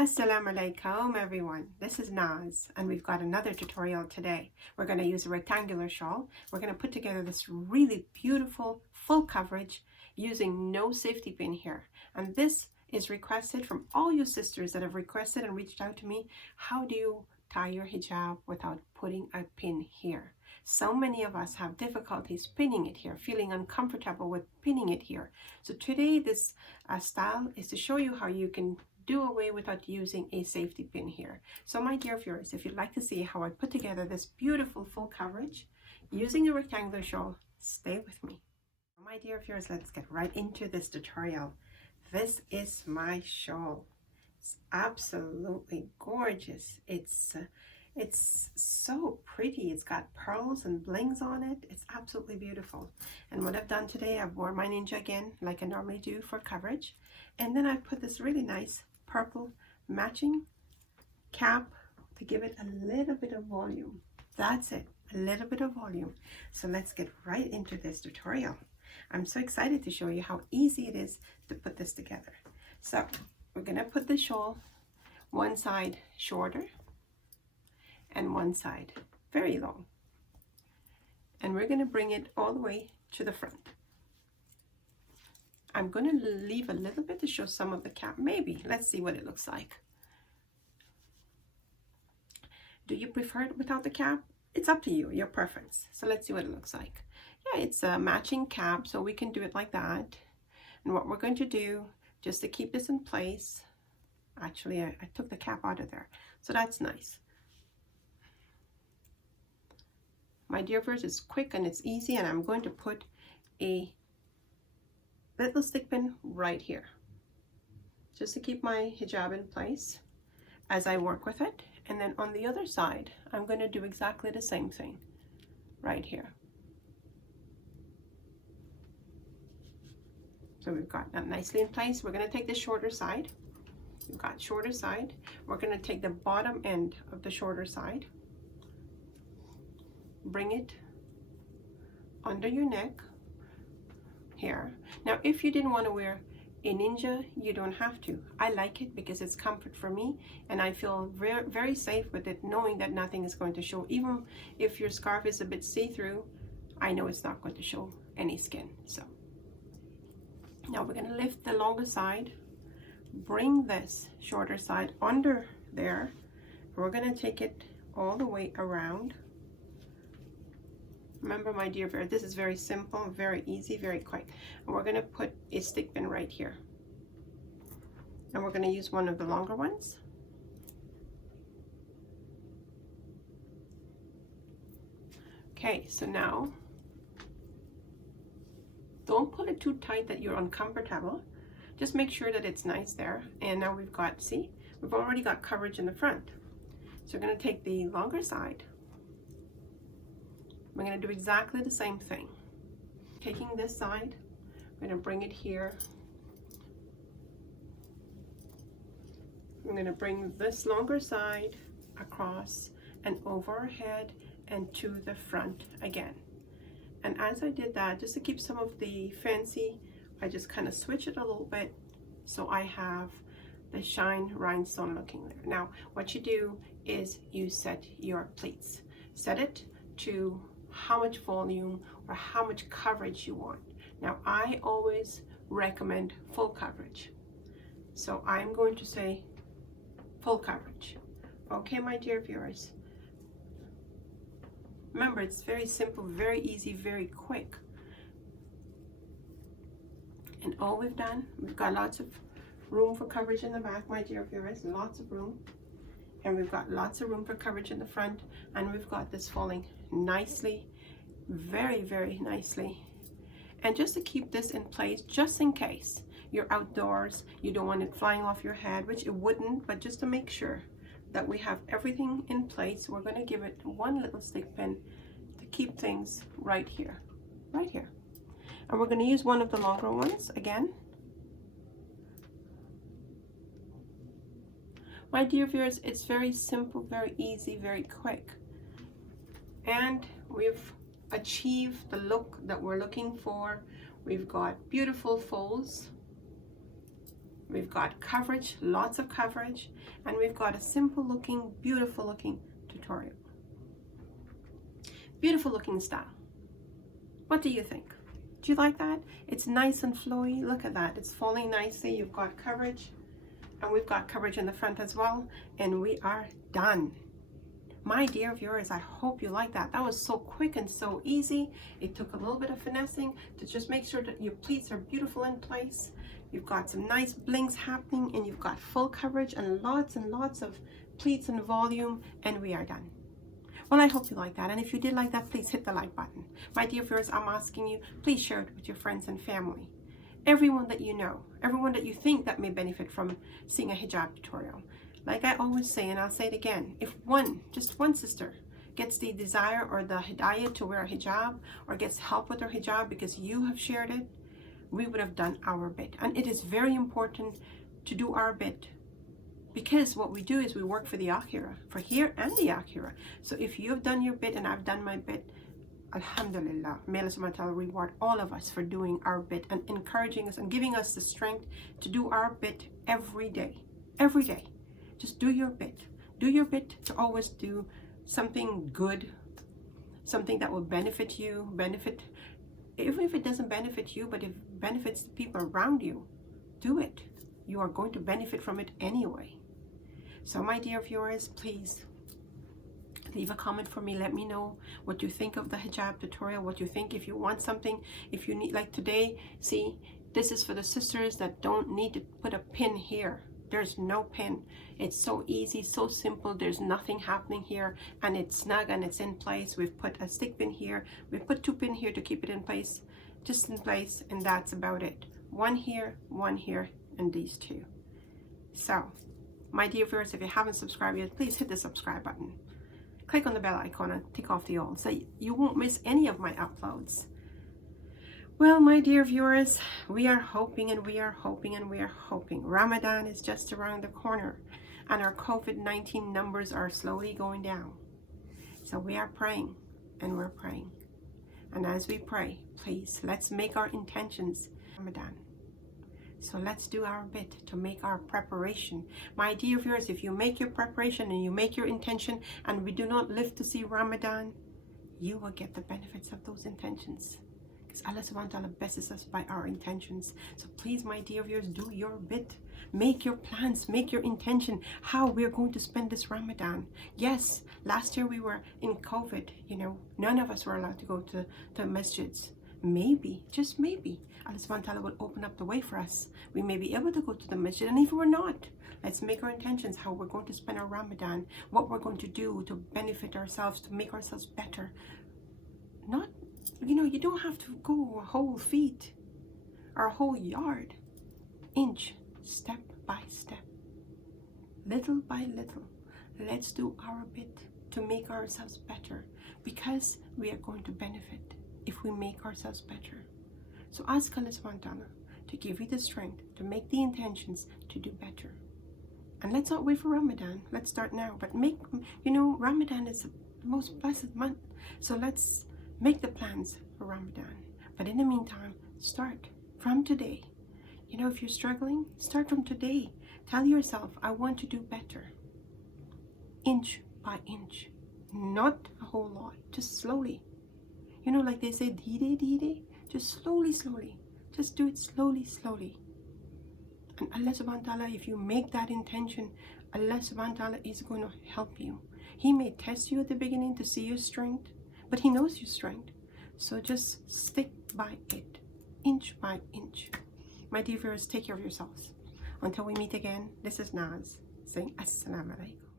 Assalamu-Alaikum everyone, this is Naz and we've got another tutorial today. We're going to use a rectangular shawl. We're going to put together this really beautiful full coverage using no safety pin here. And this is requested from all you sisters that have requested and reached out to me. How do you tie your hijab without putting a pin here? So many of us have difficulties pinning it here, feeling uncomfortable with pinning it here. So today this style is to show you how you can do away without using a safety pin here. So my dear viewers, if you'd like to see how I put together this beautiful full coverage using a rectangular shawl, stay with me. My dear viewers, let's get right into this tutorial. This is my shawl. It's absolutely gorgeous. It's so pretty. It's got pearls and blings on it. It's absolutely beautiful. And what I've done today, I've worn my ninja again like I normally do for coverage, and then I put this really nice purple matching cap to give it a little bit of volume. That's it, a little bit of volume. So let's get right into this tutorial. I'm so excited to show you how easy it is to put this together. So we're going to put the shawl one side shorter and one side very long, and we're going to bring it all the way to the front. I'm going to leave a little bit to show some of the cap, maybe. Let's see what it looks like. Do you prefer it without the cap? It's up to you, your preference. So let's see what it looks like. Yeah, it's a matching cap, so we can do it like that. And what we're going to do, just to keep this in place, actually I took the cap out of there, so that's nice. My dear viewers, it's quick and it's easy, and I'm going to put a little stick pin right here just to keep my hijab in place as I work with it. And then on the other side, I'm going to do exactly the same thing right here. So we've got that nicely in place. We're going to take the shorter side. We've got shorter side. We're going to take the bottom end of the shorter side, bring it under your neck here. Now if you didn't want to wear a ninja, you don't have to. I like it because it's comfort for me, and I feel very, very safe with it, knowing that nothing is going to show. Even if your scarf is a bit see-through, I know it's not going to show any skin. So now we're going to lift the longer side, bring this shorter side under there, and we're going to take it all the way around. Remember, my dear viewers, this is very simple, very easy, very quick. And we're going to put a stick pin right here. And we're going to use one of the longer ones. Okay, so now, don't pull it too tight that you're uncomfortable. Just make sure that it's nice there. And now we've got, see, we've already got coverage in the front. So we're going to take the longer side. We're going to do exactly the same thing. Taking this side, we're going to bring it here. I'm going to bring this longer side across and overhead and to the front again. And as I did that, just to keep some of the fancy, I just kind of switch it a little bit so I have the shine rhinestone looking there. Now, what you do is you set your pleats. Set it to how much volume or how much coverage you want. Now I always recommend full coverage, so I'm going to say full coverage. Okay, my dear viewers, remember, it's very simple, very easy, very quick. And all we've done, we've got lots of room for coverage in the back, my dear viewers, lots of room. And we've got lots of room for coverage in the front, and we've got this falling nicely, very, very nicely. And just to keep this in place, just in case you're outdoors, you don't want it flying off your head, which it wouldn't, but just to make sure that we have everything in place, we're going to give it one little stick pin to keep things right here, right here. And we're going to use one of the longer ones again. My dear viewers, it's very simple, very easy, very quick. And we've achieved the look that we're looking for. We've got beautiful folds. we've got coverage, lots of coverage, and we've got a simple looking, beautiful looking tutorial. Beautiful looking style. What do you think? Do you like that? It's nice and flowy. Look at that. It's falling nicely. You've got coverage, and we've got coverage in the front as well, and we are done. My dear viewers, I hope you like that. That was so quick and so easy. It took a little bit of finessing to just make sure that your pleats are beautiful in place. You've got some nice blings happening, and you've got full coverage and lots of pleats and volume, and we are done. Well, I hope you like that, and if you did like that, please hit the like button. My dear viewers, I'm asking you, please share it with your friends and family. Everyone that you know, everyone that you think that may benefit from seeing a hijab tutorial. Like I always say, and I'll say it again, if just one sister gets the desire or the hidayah to wear a hijab, or gets help with her hijab because you have shared it, we would have done our bit. And it is very important to do our bit, because what we do is we work for the akhirah, for here and the akhirah. So if you've done your bit and I've done my bit, alhamdulillah, may Allah subhanahu wa ta'ala reward all of us for doing our bit and encouraging us and giving us the strength to do our bit every day. Every day. Just do your bit. Do your bit to always do something good, something that will benefit you, even if it doesn't benefit you, but it benefits the people around you. Do it. You are going to benefit from it anyway. So my dear viewers, please leave a comment for me. Let me know what you think of the hijab tutorial, what you think. If you want something, if you need, like today, see, this is for the sisters that don't need to put a pin here. There's no pin. It's so easy, so simple. There's nothing happening here, and it's snug and it's in place. We've put a stick pin here. We've put 2 pins here to keep it in place, just in place, and that's about it. One here, and these 2. So, my dear viewers, if you haven't subscribed yet, please hit the subscribe button. Click on the bell icon and tick off the all so you won't miss any of my uploads. Well, my dear viewers, we are hoping and we are hoping and we are hoping. Ramadan is just around the corner, and our COVID-19 numbers are slowly going down. So we are praying and we're praying. And as we pray, please, let's make our intentions Ramadan. So let's do our bit to make our preparation. My dear viewers, if you make your preparation and you make your intention and we do not live to see Ramadan, you will get the benefits of those intentions. Because Allah subhanahu wa ta'ala blesses us by our intentions. So please, my dear viewers, do your bit. Make your plans, make your intention, how we're going to spend this Ramadan. Yes, last year we were in COVID, none of us were allowed to go to masjids. Maybe, just maybe, Allah subhanahu wa ta'ala will open up the way for us. We may be able to go to the masjid, and if we're not, let's make our intentions, how we're going to spend our Ramadan, what we're going to do to benefit ourselves, to make ourselves better. You don't have to go a whole feet or a whole yard. Inch, step by step, little by little. Let's do our bit to make ourselves better, because we are going to benefit if we make ourselves better. So ask Allah subhanahu wa ta'ala to give you the strength to make the intentions to do better. And let's not wait for Ramadan. Let's start now. But Ramadan is the most blessed month. So let's make the plans for Ramadan. But in the meantime, start from today. If you're struggling, start from today. Tell yourself, I want to do better. Inch by inch. Not a whole lot. Just slowly. Like they say, dhire, just slowly. Just do it slowly. And Allah subhanahu wa ta'ala, if you make that intention, Allah subhanahu wa ta'ala is going to help you. He may test you at the beginning to see your strength, but He knows your strength. So just stick by it, inch by inch. My dear viewers, take care of yourselves. Until we meet again, this is Naz saying Assalamu Alaikum.